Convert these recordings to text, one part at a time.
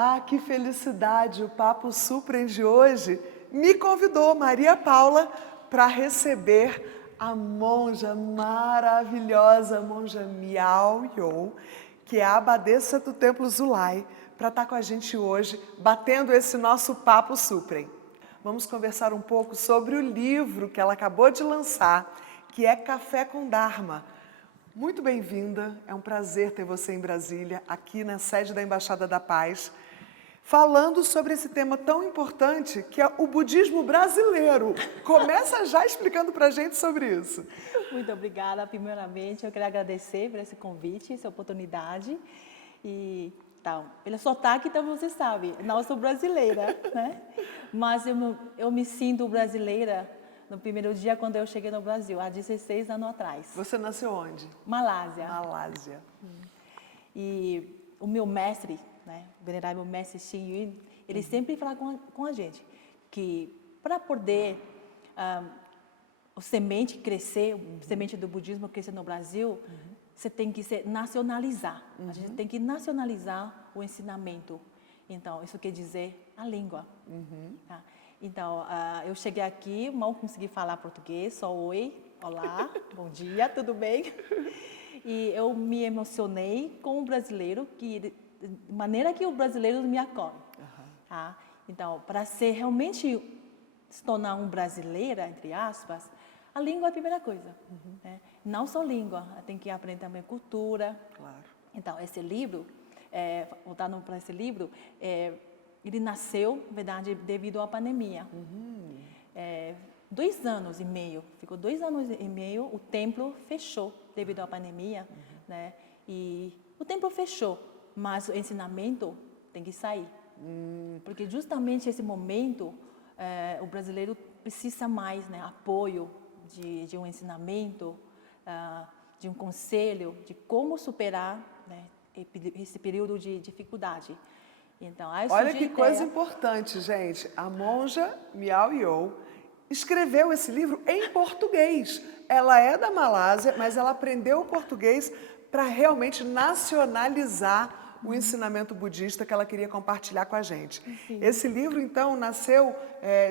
Ah, que felicidade! O Papo Surpreende hoje me convidou, Maria Paula, para receber a monja maravilhosa, monja Miao Yo, que é a abadesa do Templo Zulai, para estar com a gente hoje, batendo esse nosso Papo Suprem. Vamos conversar um pouco sobre o livro que ela acabou de lançar, que é Café com Dharma. Muito bem-vinda, é um prazer ter você em Brasília, aqui na sede da Embaixada da Paz, falando sobre esse tema tão importante que é o budismo brasileiro. Começa já explicando para a gente sobre isso. Muito obrigada. Primeiramente, eu quero agradecer por esse convite, essa oportunidade. E, então, pelo sotaque, então você sabe, não sou brasileira, né? Mas eu me sinto brasileira no primeiro dia quando eu cheguei no Brasil, há 16 anos atrás. Você nasceu onde? Malásia. Malásia. E o meu mestre, né, o venerável mestre Xing Yun, ele sempre fala com a gente que para poder o semente crescer, o semente do budismo crescer no Brasil, você tem que se nacionalizar. A gente tem que nacionalizar o ensinamento. Então, isso quer dizer a língua. Tá? Então, eu cheguei aqui, mal consegui falar português, só oi, olá, bom dia, tudo bem? E eu me emocionei com o brasileiro, de maneira que o brasileiro me acolhe. Tá? Então, para ser realmente se tornar um brasileira, entre aspas, a língua é a primeira coisa. Né? Não só língua, tem que aprender também cultura. Claro. Então, esse livro, voltando para esse livro, ele nasceu, na verdade, devido à pandemia. 2 anos e meio, ficou 2 anos e meio, o templo fechou devido à pandemia, né? E o templo fechou, mas o ensinamento tem que sair. Porque justamente esse momento, o brasileiro precisa mais, né, apoio de um ensinamento, de um conselho, de como superar, né, esse período de dificuldade. Então, olha que coisa importante, gente. A monja Miao Yo escreveu esse livro em português. Ela é da Malásia, mas ela aprendeu o português para realmente nacionalizar o ensinamento budista que ela queria compartilhar com a gente. Sim. Esse livro, então, nasceu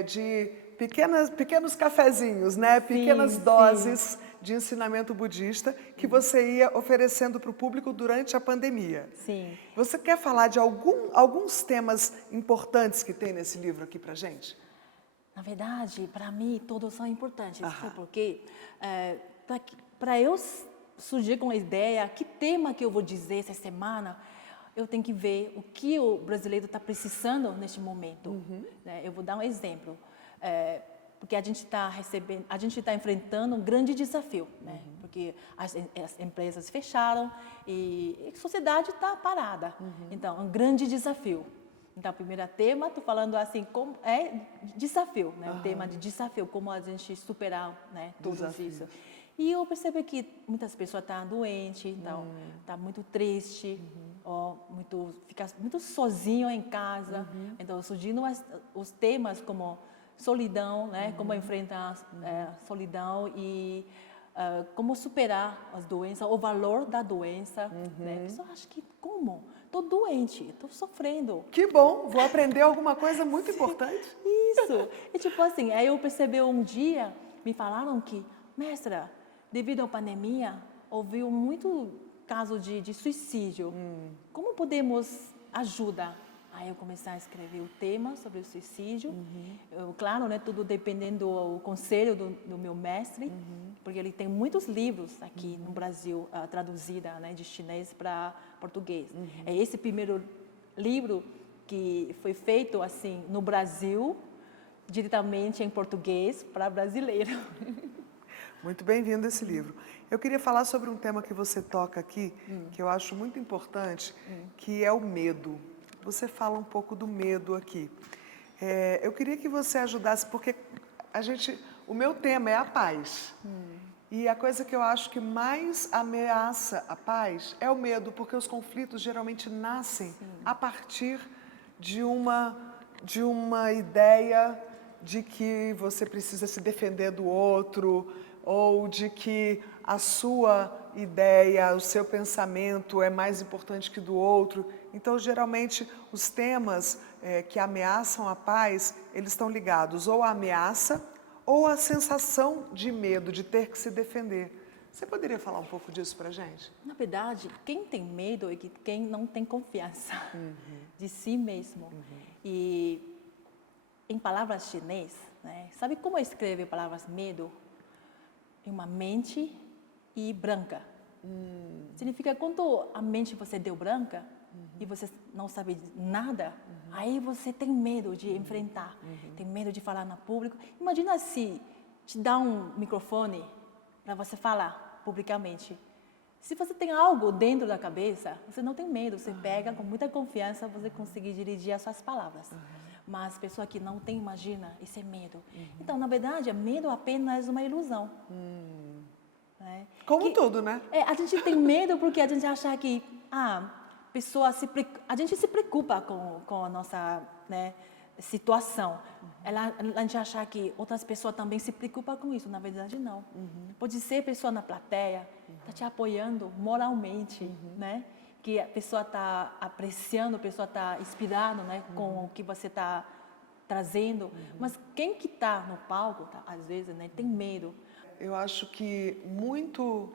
de pequenos cafezinhos, né? Pequenas doses de ensinamento budista que você ia oferecendo para o público durante a pandemia. Sim. Você quer falar de alguns temas importantes que tem nesse livro aqui para gente? Na verdade, para mim, todos são importantes. Sabe por quê? Para eu surgir com a ideia, que tema que eu vou dizer essa semana, eu tenho que ver o que o brasileiro está precisando neste momento. Né? Eu vou dar um exemplo. Porque a gente está enfrentando um grande desafio, né? Porque as empresas fecharam e a sociedade está parada. Então, é um grande desafio. Então, o primeiro tema, estou falando assim, como é desafio, né? O tema de desafio, como a gente superar, né, tudo isso. E eu percebo que muitas pessoas estão doentes, então, está muito triste, ou fica muito sozinho em casa. Então, surgindo os temas como solidão, né? Como enfrentar solidão e como superar as doenças, o valor da doença. Né? A pessoa acha que como? Estou doente, estou sofrendo. Que bom, vou aprender alguma coisa muito importante. Isso. E tipo assim, aí eu percebi um dia, me falaram que, mestra, devido à pandemia, houve muito caso de suicídio. Como podemos ajudar? Aí eu comecei a escrever o tema sobre o suicídio. Claro, né, tudo dependendo do conselho do meu mestre, porque ele tem muitos livros aqui no Brasil, traduzidos, né, de chinês para português. É esse primeiro livro que foi feito assim no Brasil, diretamente em português para brasileiro. Muito bem-vindo esse livro. Eu queria falar sobre um tema que você toca aqui, que eu acho muito importante, que é o medo. Você fala um pouco do medo aqui. Eu queria que você ajudasse, porque o meu tema é a paz. E a coisa que eu acho que mais ameaça a paz é o medo, porque os conflitos geralmente nascem a partir de uma ideia de que você precisa se defender do outro, ou de que a sua ideia, o seu pensamento é mais importante que do outro. Então, geralmente, os temas que ameaçam a paz, eles estão ligados ou à ameaça ou à sensação de medo, de ter que se defender. Você poderia falar um pouco disso para a gente? Na verdade, quem tem medo é quem não tem confiança de si mesmo. E em palavras chinês, né, sabe como escreve palavras medo? Em uma mente e branca. Significa quando a mente você deu branca e você não sabe nada, aí você tem medo de enfrentar, tem medo de falar no público. Imagina se te dá um microfone para você falar publicamente. Se você tem algo dentro da cabeça, você não tem medo, você pega com muita confiança, você consegue dirigir as suas palavras. Mas pessoa que não tem, imagina, esse é medo. Então, na verdade, medo apenas uma ilusão. Né? Como tudo, né? A gente tem medo porque a gente acha que a gente se preocupa com a nossa, né, situação. A gente acha que outras pessoas também se preocupam com isso. Na verdade, não. Pode ser pessoa na plateia, está te apoiando moralmente, né? Que a pessoa está apreciando, a pessoa está inspirada, né, com o que você está trazendo. Mas quem que está no palco, às vezes, né, tem medo. Eu acho que muito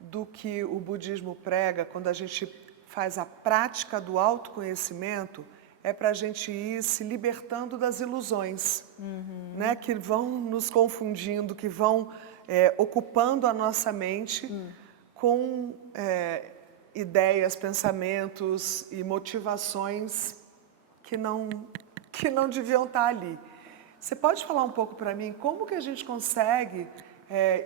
do que o budismo prega, quando a gente faz a prática do autoconhecimento, é para a gente ir se libertando das ilusões, né, que vão nos confundindo, que vão ocupando a nossa mente com ideias, pensamentos e motivações que não deviam estar ali. Você pode falar um pouco para mim como que a gente consegue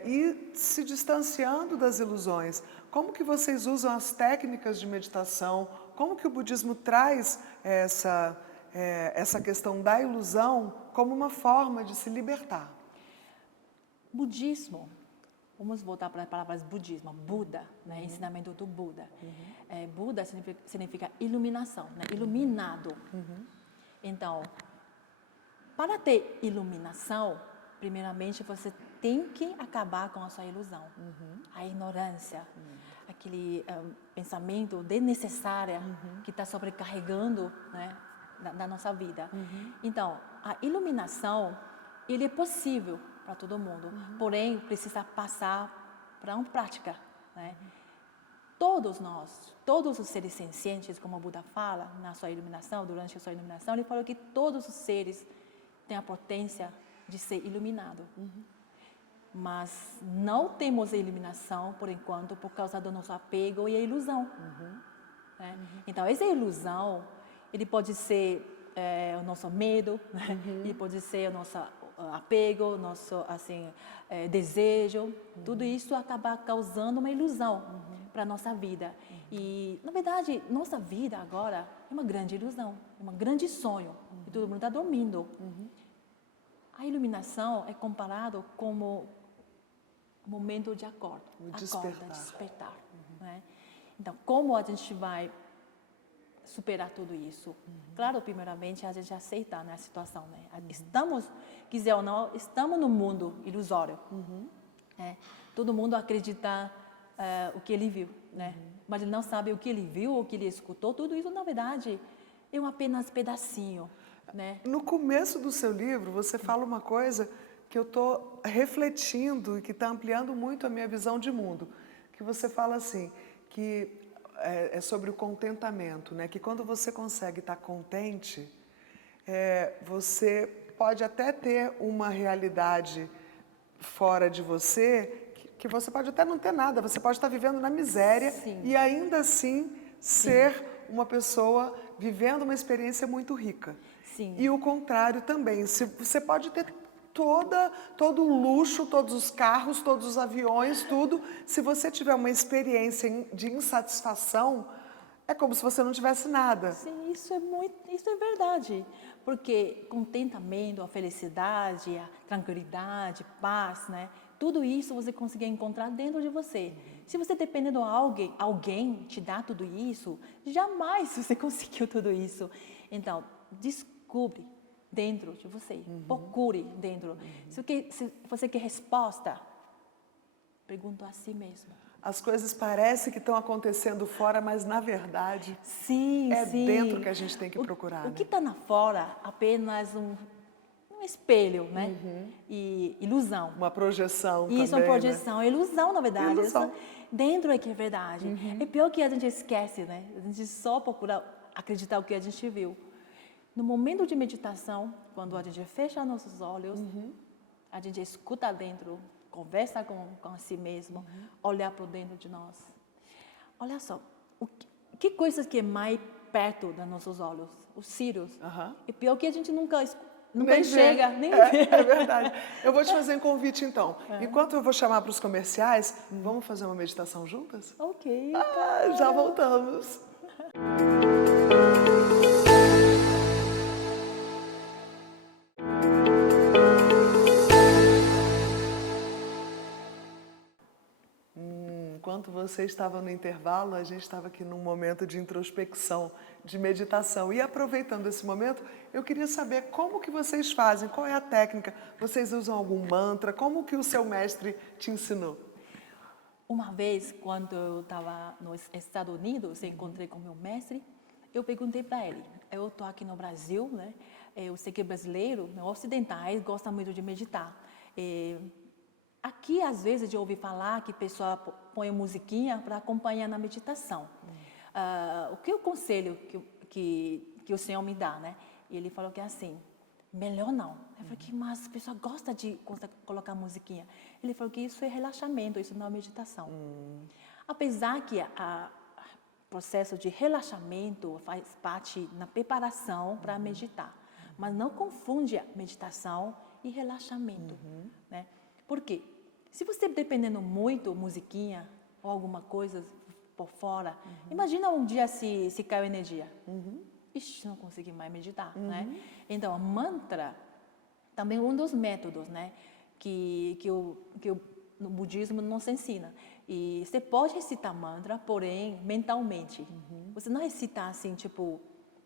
ir se distanciando das ilusões? Como que vocês usam as técnicas de meditação? Como que o budismo traz essa questão da ilusão como uma forma de se libertar? Budismo, vamos voltar para as palavras budismo, Buda, né, ensinamento do Buda. Buda significa iluminação, né, iluminado. Então, para ter iluminação, primeiramente você tem que acabar com a sua ilusão, a ignorância, aquele pensamento desnecessário que está sobrecarregando, né, da nossa vida. Então, a iluminação, ele é possível para todo mundo, porém precisa passar para uma prática, né? Todos nós, todos os seres sencientes, como o Buda fala na sua iluminação, durante a sua iluminação, ele falou que todos os seres têm a potência de ser iluminado. Mas não temos a iluminação, por enquanto, por causa do nosso apego e a ilusão. Né? Então, essa ilusão, ele pode ser o nosso medo, né? Ele pode ser o nosso apego, nosso desejo. Tudo isso acaba causando uma ilusão para a nossa vida. E, na verdade, nossa vida agora é uma grande ilusão, é um grande sonho. E todo mundo está dormindo. A iluminação é comparado como momento de acordo, despertar. Né? Então, como a gente vai superar tudo isso? Claro, primeiramente, a gente aceita, né, a situação. Né? Estamos, quiser ou não, estamos no mundo ilusório. Todo mundo acredita o que ele viu, né? Mas ele não sabe o que ele viu, o que ele escutou. Tudo isso, na verdade, é apenas pedacinho. Né? No começo do seu livro, você fala uma coisa que eu estou refletindo e que está ampliando muito a minha visão de mundo. Que você fala assim, que é sobre o contentamento, né? Que quando você consegue estar contente, você pode até ter uma realidade fora de você, que você pode até não ter nada, você pode estar vivendo na miséria. Sim. E ainda assim ser uma pessoa vivendo uma experiência muito rica. Sim. E o contrário também, você pode ter todo o luxo, todos os carros, todos os aviões, tudo. Se você tiver uma experiência de insatisfação, é como se você não tivesse nada. Sim, isso é verdade. Porque contentamento, a felicidade, a tranquilidade, paz, né? Tudo isso você consegue encontrar dentro de você. Se você dependendo de alguém te dá tudo isso, jamais você conseguiu tudo isso. Então, descubra dentro de você, procure dentro. Se você quer resposta, Pergunto a si mesmo. As coisas parecem que estão acontecendo fora, mas na verdade Sim, é sim. dentro que a gente tem que procurar, O né? que está na fora apenas um espelho, né? E ilusão. Uma projeção Isso é uma também, né? projeção, é ilusão, na verdade. Ilusão. Isso dentro é que é verdade. É pior que a gente esquece, né? A gente só procura acreditar o que a gente viu. No momento de meditação, quando a gente fecha nossos olhos, a gente escuta dentro, conversa com si mesmo, olhar para dentro de nós. Olha só, que coisas que é mais perto dos nossos olhos? Os cílios. É pior que a gente nunca Nem enxerga, vê. nem vê. É verdade. Eu vou te fazer um convite, então. Enquanto eu vou chamar para os comerciais, vamos fazer uma meditação juntas? Ok, Já voltamos. Enquanto você estava no intervalo, a gente estava aqui num momento de introspecção, de meditação. E aproveitando esse momento, eu queria saber como que vocês fazem, qual é a técnica? Vocês usam algum mantra? Como que o seu mestre te ensinou? Uma vez, quando eu estava nos Estados Unidos, eu encontrei com meu mestre, eu perguntei para ele, eu estou aqui no Brasil, né? Eu sei que brasileiro, né, ocidentais, gostam muito de meditar. Aqui, às vezes, eu ouvi falar que a pessoa põe musiquinha para acompanhar na meditação. O que é o conselho que o Senhor me dá, né? E ele falou que é assim, melhor não. Eu falei que, mas a pessoa gosta de colocar musiquinha. Ele falou que isso é relaxamento, isso não é meditação. Apesar que o processo de relaxamento faz parte na preparação para meditar. Mas não confunde a meditação e relaxamento, né? Por quê? Se você dependendo muito musiquinha ou alguma coisa por fora, imagina um dia se caiu energia. Ixi, não consegui mais meditar, né? Então, a mantra também é um dos métodos, né? Que no budismo não se ensina. E você pode recitar mantra, porém, mentalmente. Você não recita assim, tipo,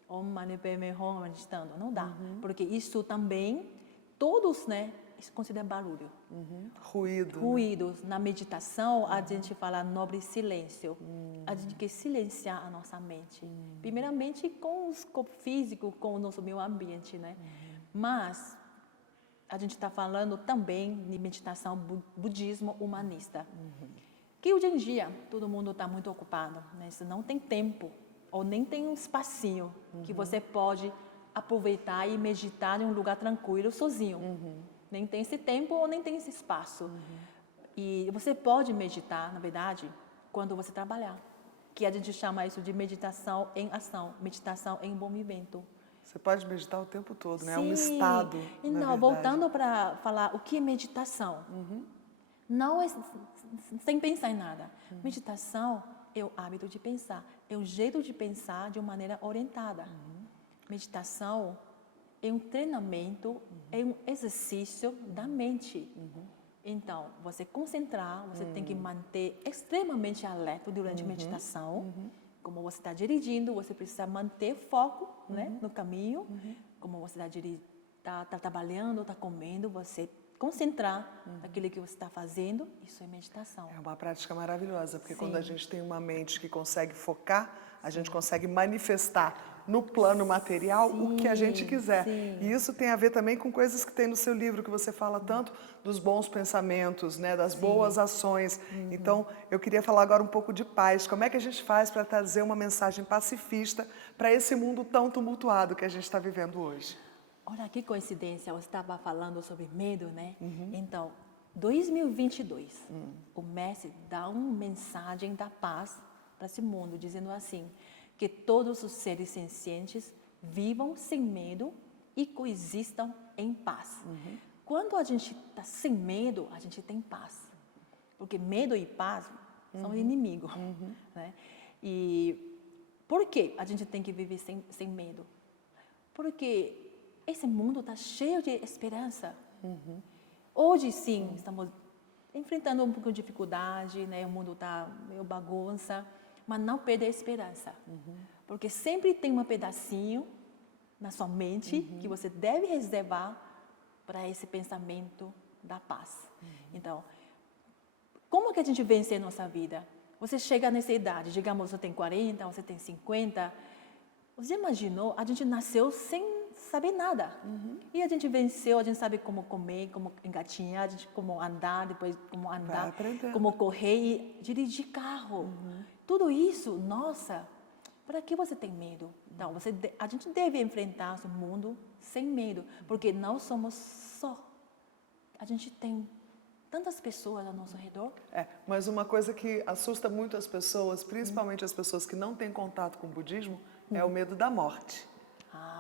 Om Mani Padme Hum, meditando. Não dá. Porque isso também, todos, né? Isso considera barulho. Ruído. Ruídos. Na meditação, a gente fala nobre silêncio. A gente quer silenciar a nossa mente. Primeiramente com o corpo físico, com o nosso meio ambiente, né? Mas a gente está falando também de meditação budismo humanista. Que hoje em dia todo mundo está muito ocupado, né? Você não tem tempo ou nem tem um espacinho que você pode aproveitar e meditar em um lugar tranquilo sozinho. Nem tem esse tempo ou nem tem esse espaço. E você pode meditar, na verdade, quando você trabalhar. Que a gente chama isso de meditação em ação, meditação em movimento. Você pode meditar o tempo todo, né? É um Sim. estado, E na não, verdade. voltando para falar o que é meditação. Não é sem pensar em nada. Meditação é o hábito de pensar. É o jeito de pensar de uma maneira orientada. Meditação é um treinamento, é um exercício da mente. Então, você concentrar, você tem que manter extremamente alerta durante a meditação. Como você está dirigindo, você precisa manter foco, né, no caminho. Como você está trabalhando, está comendo, você concentrar naquilo que você está fazendo, isso é meditação. É uma prática maravilhosa, porque Sim. quando a gente tem uma mente que consegue focar, a gente consegue manifestar no plano material o que a gente quiser. Sim. E isso tem a ver também com coisas que tem no seu livro, que você fala tanto dos bons pensamentos, né, das boas ações. Então, eu queria falar agora um pouco de paz. Como é que a gente faz para trazer uma mensagem pacifista para esse mundo tão tumultuado que a gente está vivendo hoje? Olha que coincidência, eu estava falando sobre medo, né? Então, 2022, o mestre dá uma mensagem da paz para esse mundo, dizendo assim, que todos os seres sencientes vivam sem medo e coexistam em paz. Quando a gente está sem medo, a gente tem paz. Porque medo e paz são inimigos, né? E por que a gente tem que viver sem medo? Porque esse mundo está cheio de esperança. Hoje, sim, estamos enfrentando um pouco de dificuldade, né? O mundo está meio bagunça, mas não perder a esperança. Porque sempre tem um pedacinho na sua mente que você deve reservar para esse pensamento da paz. Então, como que a gente vence a nossa vida? Você chega nessa idade, digamos, você tem 40, você tem 50. Você imaginou? A gente nasceu sem saber nada. E a gente venceu, a gente sabe como comer, como engatinhar, a gente como andar, depois como andar, como correr e dirigir carro. Tudo isso, nossa, para que você tem medo? Então, a gente deve enfrentar o mundo sem medo, porque não somos só. A gente tem tantas pessoas ao nosso redor. Mas uma coisa que assusta muito as pessoas, principalmente as pessoas que não têm contato com o budismo, é o medo da morte.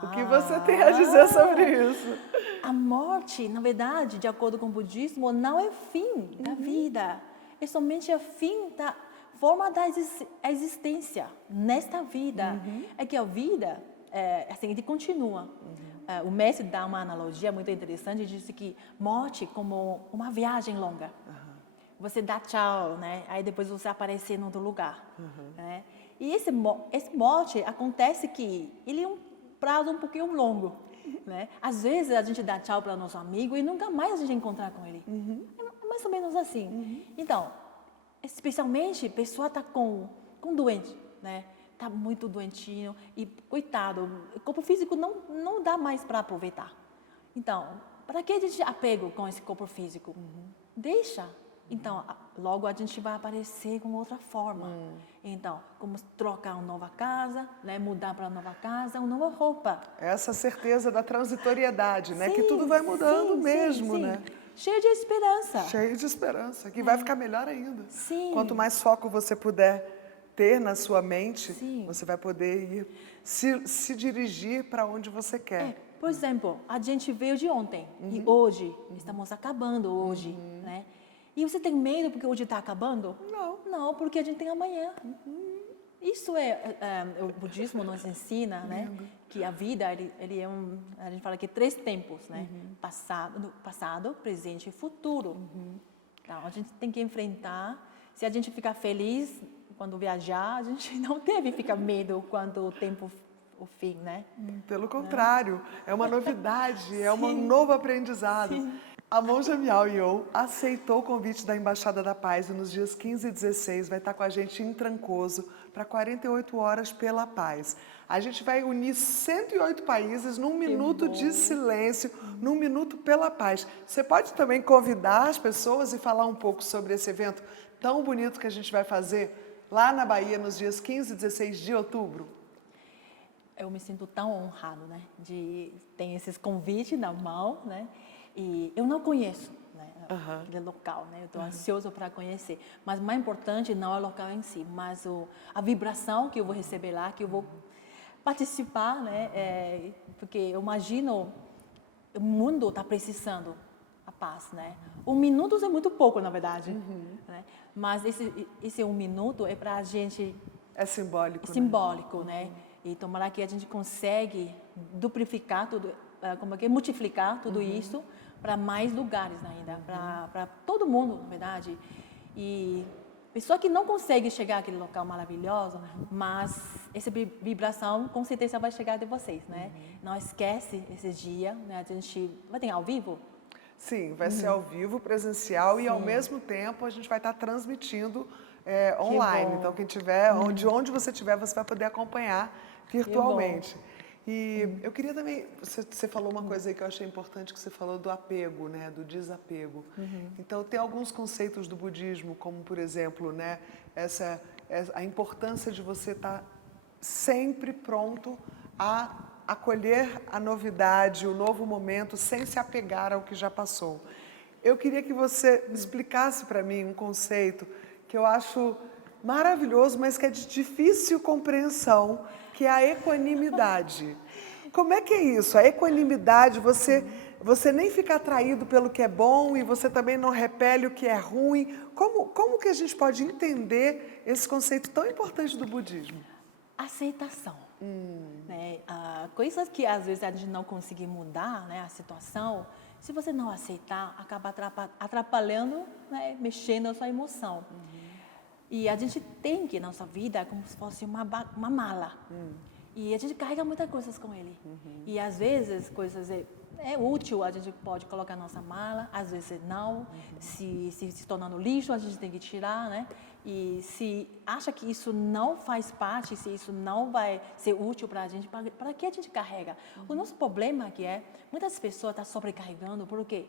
O que você tem a dizer sobre isso? A morte, na verdade, de acordo com o budismo, não é o fim da vida. É somente o fim da forma da existência nesta vida. É que a vida, assim, ele continua. O mestre dá uma analogia muito interessante e disse que morte como uma viagem longa. Você dá tchau, né? Aí depois você aparece em outro lugar. Né? E esse morte acontece que ele é um prazo um pouquinho longo. Né? Às vezes a gente dá tchau para nosso amigo e nunca mais a gente encontrar com ele. É mais ou menos assim. Então, especialmente a pessoa está com doente, né? Está muito doentinho e, coitado, o corpo físico não dá mais para aproveitar. Então, para que a gente apego com esse corpo físico? Deixa. Então, logo a gente vai aparecer com outra forma. Então, como trocar uma nova casa, né? Mudar para uma nova casa, uma nova roupa. Essa certeza da transitoriedade, né? Que tudo vai mudando mesmo, né? Cheio de esperança. Cheio de esperança, que vai ficar melhor ainda. Sim. Quanto mais foco você puder ter na sua mente, você vai poder ir se dirigir para onde você quer. Por exemplo, a gente veio de ontem e hoje, estamos acabando hoje, né? E você tem medo porque hoje está acabando? Não. Não, porque a gente tem amanhã. Isso o budismo nos ensina, né? Que a vida, ele é a gente fala que 3 tempos, né? Passado, presente e futuro. Então, a gente tem que enfrentar. Se a gente ficar feliz quando viajar, a gente não deve ficar medo quando o tempo o fim, né? Pelo contrário, é uma novidade, é um novo aprendizado. A monja Miao Yo aceitou o convite da Embaixada da Paz e nos dias 15 e 16 vai estar com a gente em Trancoso para 48 horas pela paz. A gente vai unir 108 países num minuto de silêncio, num minuto pela paz. Você pode também convidar as pessoas e falar um pouco sobre esse evento tão bonito que a gente vai fazer lá na Bahia nos dias 15 e 16 de outubro? Eu me sinto tão honrado, né? De ter esses convites na mão, né? E eu não conheço, né? Aquele local, né? Eu estou ansioso para conhecer. Mas o mais importante não é o local em si, mas a vibração que eu vou receber lá, que eu vou participar, né? Porque eu imagino o mundo está precisando a paz, né? 1 minuto é muito pouco, na verdade, né? Mas esse 1 minuto é para a gente... É simbólico, simbólico, né? E tomara que a gente consegue duplicar tudo, multiplicar tudo isso para mais lugares ainda, para todo mundo, na verdade. E pessoa que não consegue chegar àquele local maravilhoso, mas essa vibração com certeza vai chegar de vocês, né? Não esquece esse dia, né? A gente vai ter ao vivo? Sim, vai ser ao vivo, presencial e ao mesmo tempo a gente vai estar transmitindo online. Então quem tiver, de onde você estiver, você vai poder acompanhar virtualmente. E eu queria também, você falou uma coisa aí que eu achei importante, que você falou do apego, né, do desapego. Então tem alguns conceitos do budismo, como por exemplo, né, a importância de você estar sempre pronto a acolher a novidade, o novo momento, sem se apegar ao que já passou. Eu queria que você explicasse para mim um conceito que eu acho maravilhoso, mas que é de difícil compreensão, que é a equanimidade. Como é que é isso? A equanimidade, você nem fica atraído pelo que é bom e você também não repele o que é ruim. Como que a gente pode entender esse conceito tão importante do budismo? Aceitação. Né? Coisas que às vezes a gente não consegue mudar, né? A situação, se você não aceitar, acaba atrapalhando, né? Mexendo na sua emoção. E a gente tem que, na nossa vida, como se fosse uma mala. E a gente carrega muitas coisas com ele. E às vezes, coisas é útil, a gente pode colocar na nossa mala, às vezes não. Se tornando lixo, a gente tem que tirar, né? E se acha que isso não faz parte, se isso não vai ser útil para a gente, para que a gente carrega? O nosso problema aqui é, muitas pessoas estão sobrecarregando, por quê?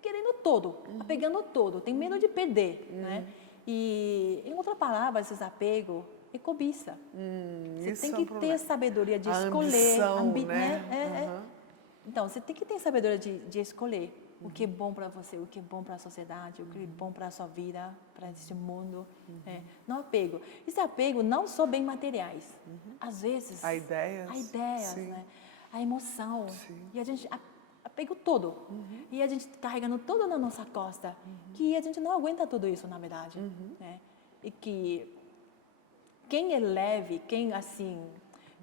Querendo todo, pegando todo, tem medo de perder, né? E, em outra palavra, esse desapego é cobiça. Você tem que ter sabedoria de escolher. Ambição, né? Então, você tem que ter sabedoria de escolher o que é bom para você, o que é bom para a sociedade, o que é bom para a sua vida, para esse mundo. Não apego. Esse apego não só bem materiais. Às vezes... A ideias, né? A emoção. E a gente apego todo. E a gente carregando tudo na nossa costa. Que a gente não aguenta tudo isso, na verdade. Né? E que quem é leve, quem assim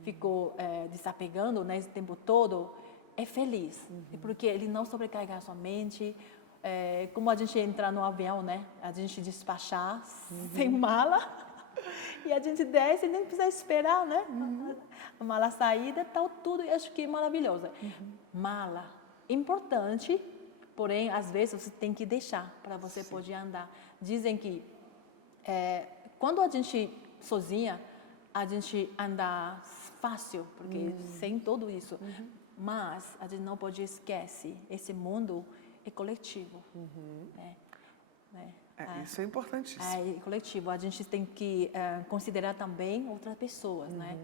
ficou desapegando, né, esse tempo todo, é feliz, porque ele não sobrecarrega a sua mente. Como a gente entrar no avião, né? A gente despachar sem mala e a gente desce e nem precisa esperar, né? A mala saída, tal, tudo, eu acho que é maravilhoso. Mala, importante, porém, às vezes você tem que deixar para você poder andar. Dizem que quando a gente sozinha, a gente anda fácil, porque sem tudo isso. Mas a gente não pode esquecer, esse mundo é coletivo. Isso é importantíssimo. É coletivo, a gente tem que considerar também outras pessoas, né?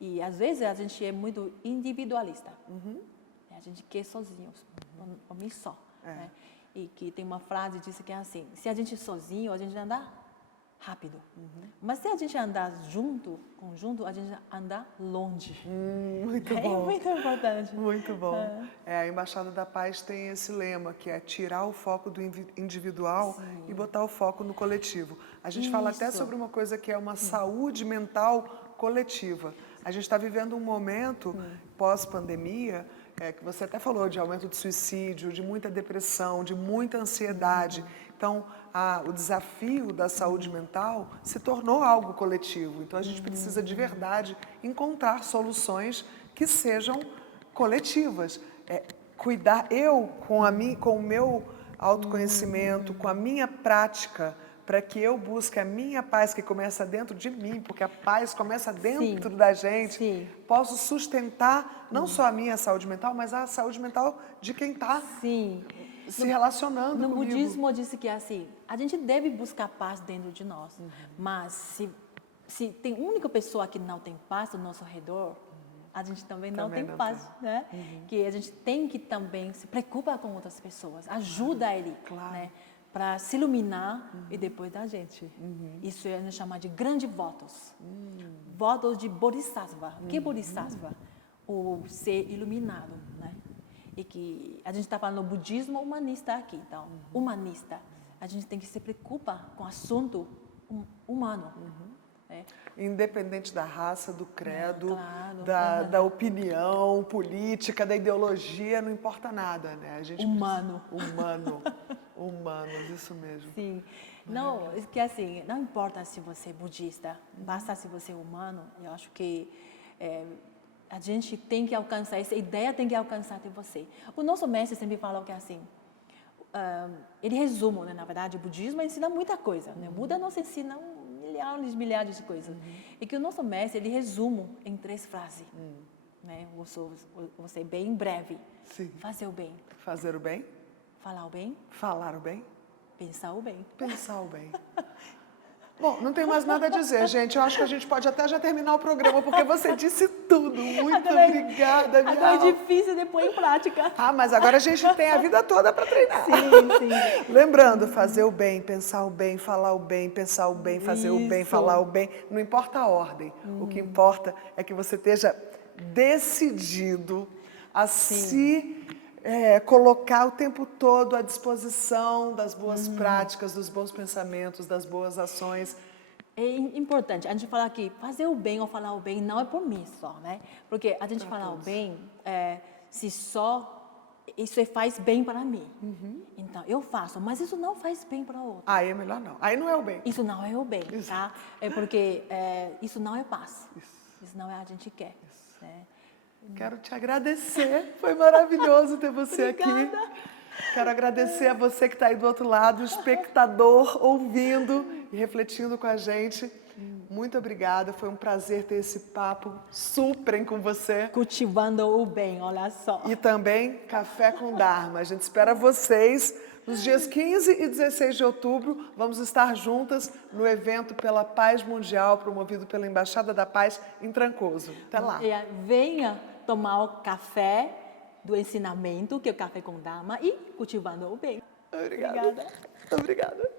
E às vezes a gente é muito individualista. A gente quer sozinhos, por mim só. Né? E que tem uma frase que diz que é assim, se a gente é sozinho, a gente anda rápido. Mas se a gente andar conjunto, a gente anda longe. Muito bom. É muito importante. Muito bom. A Embaixada da Paz tem esse lema, que é tirar o foco do individual e botar o foco no coletivo. A gente fala até sobre uma coisa que é uma saúde mental coletiva. A gente está vivendo um momento pós-pandemia, que você até falou de aumento de suicídio, de muita depressão, de muita ansiedade. Então, o desafio da saúde mental se tornou algo coletivo. Então, a gente precisa de verdade encontrar soluções que sejam coletivas. Cuidar com o meu autoconhecimento, com a minha prática, para que eu busque a minha paz, que começa dentro de mim, porque a paz começa dentro da gente. Posso sustentar não só a minha saúde mental, mas a saúde mental de quem está se relacionando comigo. No budismo disse que assim, a gente deve buscar paz dentro de nós, mas se tem única pessoa que não tem paz ao nosso redor, a gente também não tem paz, né? Que a gente tem que também se preocupar com outras pessoas, ajuda ele, né? Para se iluminar e depois da gente. Isso a gente chama de grandes votos. Votos de Bodhisattva. O que é Bodhisattva? O ser iluminado, né? E que a gente está falando do budismo humanista aqui. Então, humanista. A gente tem que se preocupar com o assunto humano. Né? Independente da raça, do credo, claro, da opinião política, da ideologia, não importa nada, né? A gente humano. Humanos, isso mesmo. Sim. Não, que assim, não importa se você é budista, basta se você é humano. Eu acho que a gente tem que alcançar, essa ideia tem que alcançar até você. O nosso mestre sempre falou que assim, ele resume, né, na verdade, o budismo ensina muita coisa. Né? O Buda nos ensina milhares de coisas. E que o nosso mestre, ele resume em 3 frases. Né? Vou ser bem breve. Fazer o bem. Fazer o bem. Falar o bem. Falar o bem. Pensar o bem. Pensar o bem. Bom, não tem mais nada a dizer, gente. Eu acho que a gente pode até já terminar o programa, porque você disse tudo. Muito obrigada, Miau. Agora é difícil de pôr em prática. Mas agora a gente tem a vida toda para treinar. Sim. Lembrando, fazer o bem, pensar o bem, falar o bem, pensar o bem, fazer o bem, falar o bem. Não importa a ordem. O que importa é que você esteja decidido a se colocar o tempo todo à disposição das boas práticas, dos bons pensamentos, das boas ações. É importante a gente falar que fazer o bem ou falar o bem não é por mim só, né? Porque a gente falar o bem, se só isso faz bem para mim. Então, eu faço, mas isso não faz bem para o outro. Aí é melhor não. Aí não é o bem. Isso não é o bem, tá? É porque isso não é paz. Isso não é a gente quer. Né? Quero te agradecer. Foi maravilhoso ter você aqui. Quero agradecer a você que está aí do outro lado, espectador, ouvindo e refletindo com a gente. Muito obrigada, foi um prazer ter esse papo super com você. Cultivando o bem, olha só. E também Café com Dharma. A gente espera vocês nos dias 15 e 16 de outubro. Vamos estar juntas no evento pela Paz Mundial, promovido pela Embaixada da Paz em Trancoso. Até lá. E venha tomar o café do ensinamento, que é o Café com Dharma, e cultivando o bem. Obrigada. Obrigada.